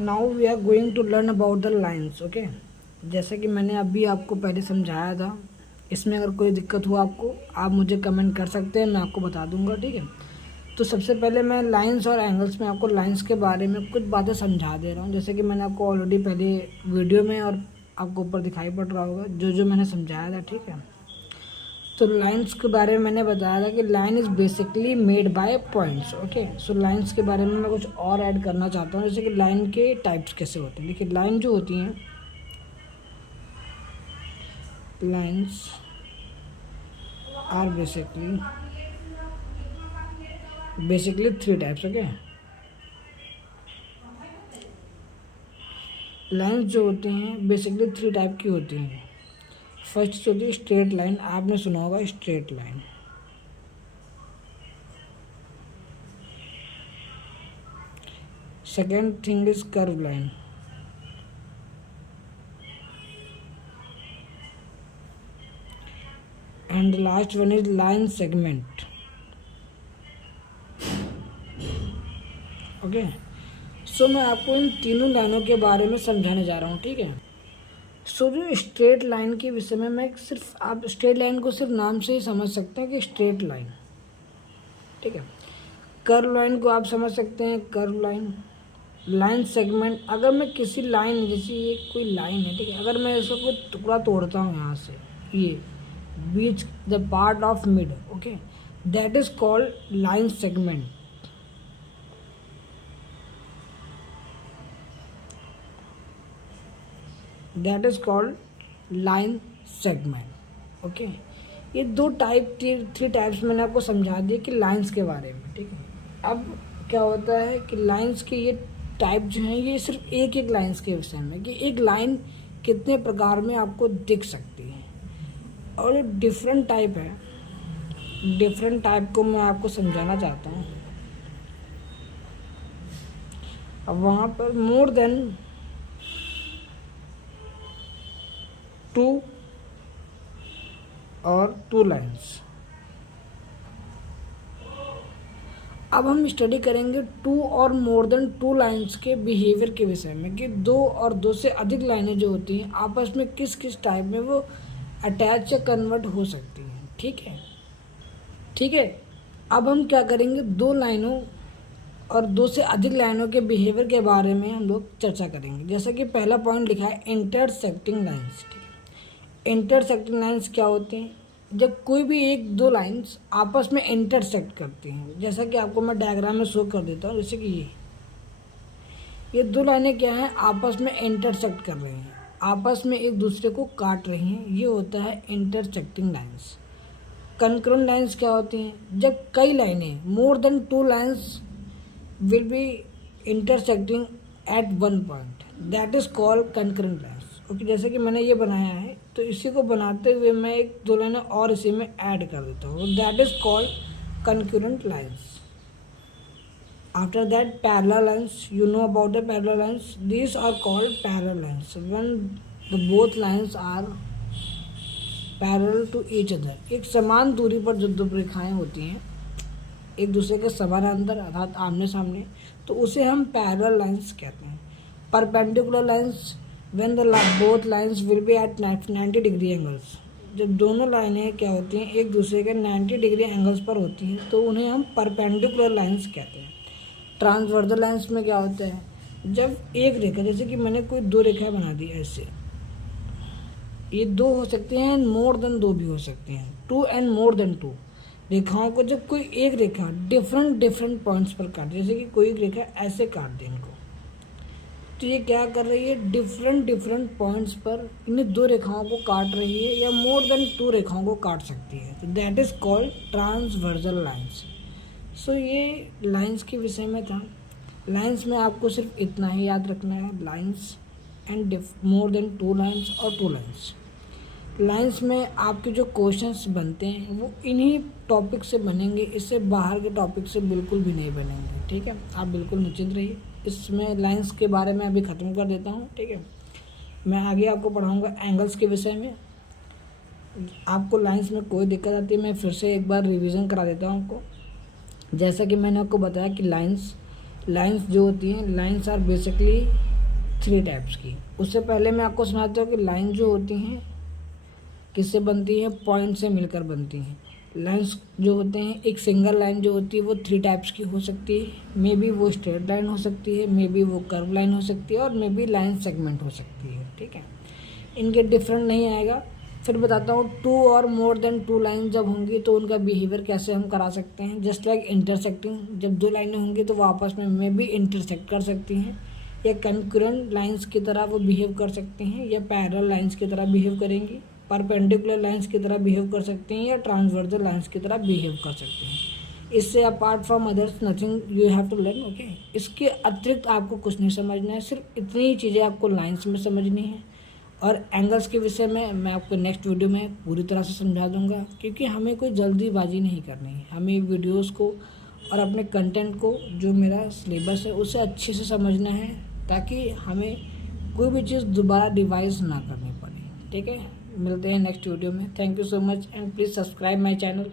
Now we are going to learn about the lines. Okay, जैसे कि मैंने अभी आपको पहले समझाया था, इसमें अगर कोई दिक्कत हो आपको, आप मुझे कमेंट कर सकते हैं, मैं आपको बता दूंगा। ठीक है, तो सबसे पहले मैं लाइंस और एंगल्स में आपको लाइंस के बारे में कुछ बातें समझा दे रहा हूँ, जैसे कि मैंने आपको ऑलरेडी पहले वीडियो में और आपको ऊपर दिखाई पड़ रहा होगा जो जो मैंने समझाया था। ठीक है, तो लाइंस के बारे में मैंने बताया था कि line is basically made by points. Okay, so lines के बारे में मैं कुछ और ऐड करना चाहता हूँ, जैसे कि लाइन के टाइप्स कैसे होते हैं। देखिए, लाइन जो होती हैं, lines are basically three types. Okay, lines जो होती हैं बेसिकली थ्री टाइप की होती हैं। फर्स्ट होती है स्ट्रेट लाइन, आपने सुना होगा straight line. Second thing is curve line. And last one is line segment. Okay, so मैं आपको इन तीनों लाइनों के बारे में समझाने जा रहा हूँ। ठीक है, सो जो स्ट्रेट लाइन के विषय में मैं सिर्फ, आप स्ट्रेट लाइन को सिर्फ नाम से ही समझ सकते हैं कि स्ट्रेट लाइन। ठीक है, कर्व लाइन को आप समझ सकते हैं कर्व लाइन। लाइन सेगमेंट, अगर मैं किसी लाइन, जैसे ये कोई लाइन है, ठीक है, अगर मैं इसका कोई टुकड़ा तोड़ता हूँ यहाँ से, ये बीच the part of mid, okay, that is called line segment. That is called line segment. Okay, ये दो टाइप, थ्री टाइप्स मैंने आपको समझा दिए कि लाइंस के बारे में। ठीक है, अब क्या होता है कि लाइंस के ये टाइप जो हैं, ये सिर्फ एक एक लाइंस के विषय में, कि एक लाइन कितने प्रकार में आपको दिख सकती है, और ये डिफरेंट टाइप है। डिफरेंट टाइप को मैं आपको समझाना चाहता हूँ। अब वहाँ पर मोर देन टू और टू लाइन्स। अब हम स्टडी करेंगे टू और मोर देन टू लाइन्स के बिहेवियर के विषय में, कि दो और दो से अधिक लाइनें जो होती हैं आपस में किस किस टाइप में वो अटैच या कन्वर्ट हो सकती हैं। ठीक है, ठीक है, अब हम क्या करेंगे, दो लाइनों और दो से अधिक लाइनों के बिहेवियर के बारे में हम लोग चर्चा करेंगे। जैसा कि पहला पॉइंट लिखा है इंटरसेक्टिंग लाइन्स। ठीक है, इंटरसेक्टिंग लाइन्स क्या होते हैं, जब कोई भी एक दो लाइंस आपस में इंटरसेक्ट करती हैं। जैसा कि आपको मैं डायग्राम में शो कर देता हूँ, जैसे कि ये दो लाइनें क्या हैं, आपस में इंटरसेक्ट कर रही हैं, आपस में एक दूसरे को काट रही हैं, ये होता है इंटरसेक्टिंग लाइंस। कंकरेंट लाइंस क्या होती हैं, जब कई लाइनें, मोर than two lines will be intersecting at one point, that is called concurrent lines. Okay, जैसे कि मैंने ये बनाया है, तो इसी को बनाते हुए मैं एक दो लाइनें और इसी में ऐड कर देता हूँ, that is called concurrent lines. After that parallel lines, you know about the parallel lines, these are called parallel lines when the both lines are parallel to each other. एक समान दूरी पर जो दो रेखाएं होती हैं एक दूसरे के समानांतर अर्थात आमने सामने, तो उसे हम पैरेलल लाइंस कहते हैं। Perpendicular lines when the both lines will be at 90 degree angles, जब दोनों लाइनें क्या होती हैं एक दूसरे के 90 डिग्री एंगल्स पर होती हैं, तो उन्हें हम परपेंडिकुलर लाइंस कहते हैं। ट्रांसवर्सल लाइंस में क्या होता है, जब एक रेखा, जैसे कि मैंने कोई दो रेखा बना दी ऐसे, ये दो हो सकते हैं, मोर देन दो भी हो सकते हैं, two and more than two रेखाओं को, जब कोई एक रेखा डिफरेंट पॉइंट्स पर काट, जैसे कि कोई एक रेखा ऐसे काट दे इनको, तो ये क्या कर रही है, डिफरेंट पॉइंट्स पर इन्हें दो रेखाओं को काट रही है, या मोर देन टू रेखाओं को काट सकती है, तो that is called transversal lines. So ये लाइंस के विषय में था। लाइंस में आपको सिर्फ इतना ही याद रखना है, lines and more than two lines और टू लाइंस। लाइंस में आपके जो क्वेश्चंस बनते हैं वो इन्हीं टॉपिक से बनेंगे, इससे बाहर के टॉपिक से बिल्कुल भी नहीं बनेंगे। ठीक है, आप बिल्कुल निश्चिंत रहिए। इसमें लाइंस के बारे में अभी ख़त्म कर देता हूँ। ठीक है, मैं आगे आपको पढ़ाऊँगा एंगल्स के विषय में। आपको लाइंस में कोई दिक्कत आती है, मैं फिर से एक बार रिवीजन करा देता हूँ आपको। जैसा कि मैंने आपको बताया कि लाइंस जो होती हैं, लाइंस आर बेसिकली 3 टाइप्स की। उससे पहले मैं आपको सुनाता हूँ कि लाइन जो होती हैं किससे बनती है, पॉइंट से मिलकर बनती हैं। लाइन्स जो होते हैं, एक सिंगल लाइन जो होती है वो 3 टाइप्स की हो सकती है। मे बी वो स्ट्रेट लाइन हो सकती है, मे बी वो कर्व लाइन हो सकती है, और मे बी लाइन सेगमेंट हो सकती है। ठीक है, इनके डिफरेंट नहीं आएगा। फिर बताता हूँ 2 और मोर देन 2 लाइन जब होंगी तो उनका बिहेवियर कैसे हम करा सकते हैं। जस्ट लाइक इंटरसेक्टिंग, जब 2 लाइनें होंगी तो वो आपस में मे बी इंटरसेक्ट कर सकती हैं, या कंकरेंट लाइंस की तरह वो बिहेव कर सकती हैं, या पैरेलल लाइंस की तरह बिहेव करेंगी, परपेंडिकुलर लाइंस की तरह बिहेव कर सकती हैं, या ट्रांसवर्सल लाइंस की तरह बिहेव कर सकती हैं। इससे apart from others nothing you have to learn. Okay, इसके अतिरिक्त आपको कुछ नहीं समझना है, सिर्फ इतनी ही चीज़ें आपको लाइंस में समझनी है। और एंगल्स के विषय में मैं आपको नेक्स्ट वीडियो में पूरी तरह से समझा दूंगा, क्योंकि हमें कोई जल्दीबाजी नहीं करनी है। हमें वीडियोस को और अपने कंटेंट को, जो मेरा सिलेबस है, उसे अच्छे से समझना है, ताकि हमें कोई भी चीज़ दोबारा रिवाइज ना करनी पड़े। ठीक है, मिलते हैं नेक्स्ट वीडियो में। Thank you so much and please subscribe my channel.